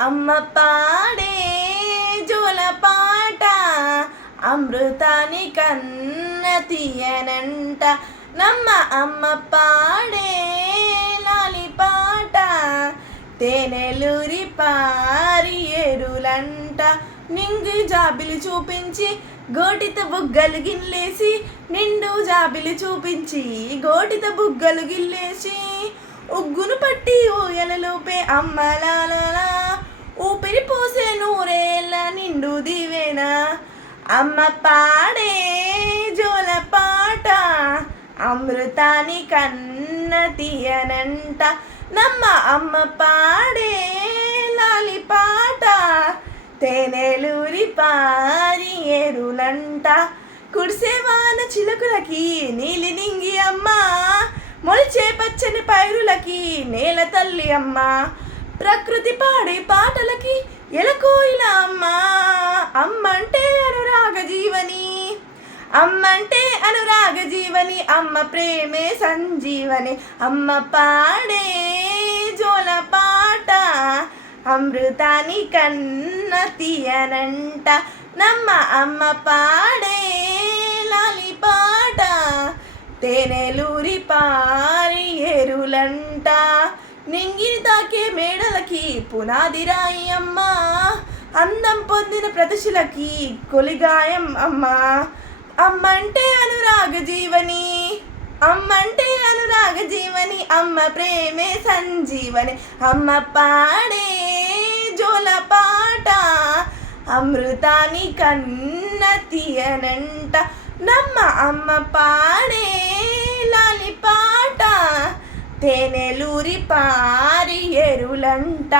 అమ్మ పాడే జోలపాట అమృతాని కన్న తీయనంట నమ్మ అమ్మ పాడే లాలిపాట తేనెలూరి పారి ఏరులంట నింగు జాబిలి చూపించి గోటిత బుగ్గలు గిల్లేసి నిండు జాబిలి చూపించి గోటిత బుగ్గలు గిల్లేసి ఉగ్గును పట్టి ఊయలలోపే అమ్మలాలా ఊపిరి పోసే నూరేళ్ళ నిండు దివేనా అమ్మ పాడే జోలపాట అమృతాని కన్న తీయనంట నమ్మ అమ్మ పాడే లాలిపాట తేనెలూరి పారి ఏరులంట కుడిసేవాన చిలుకులకి నీలి నింగి అమ్మ మొలిచే పచ్చని పైరులకి నేల తల్లి అమ్మ ప్రకృతి పాడే పాటలకి ఎలకోయిల అమ్మ అమ్మంటే అనురాగ జీవని అమ్మంటే అనురాగ జీవని అమ్మ ప్రేమే సంజీవని అమ్మ పాడే జోలపాట అమృతాని కన్న తీయనంట నమ్మ అమ్మ పాడే లాలిపాట తేనెలూరి పారి ఏరులంట నింగిని తాకే మేడలకి పునాది రాయి అమ్మ అందం పొందిన ప్రతిశలకి కొలిగాయం అమ్మ అమ్మంటే అనురాగ జీవని అమ్మంటే అనురాగ జీవని అమ్మ ప్రేమే సంజీవని అమ్మ పాడే జోలపాట అమృతాని కన్న తీయనంట నమ్మ అమ్మ పాడే లాలిపాట తేనెలూరి పారి ఏరులంట.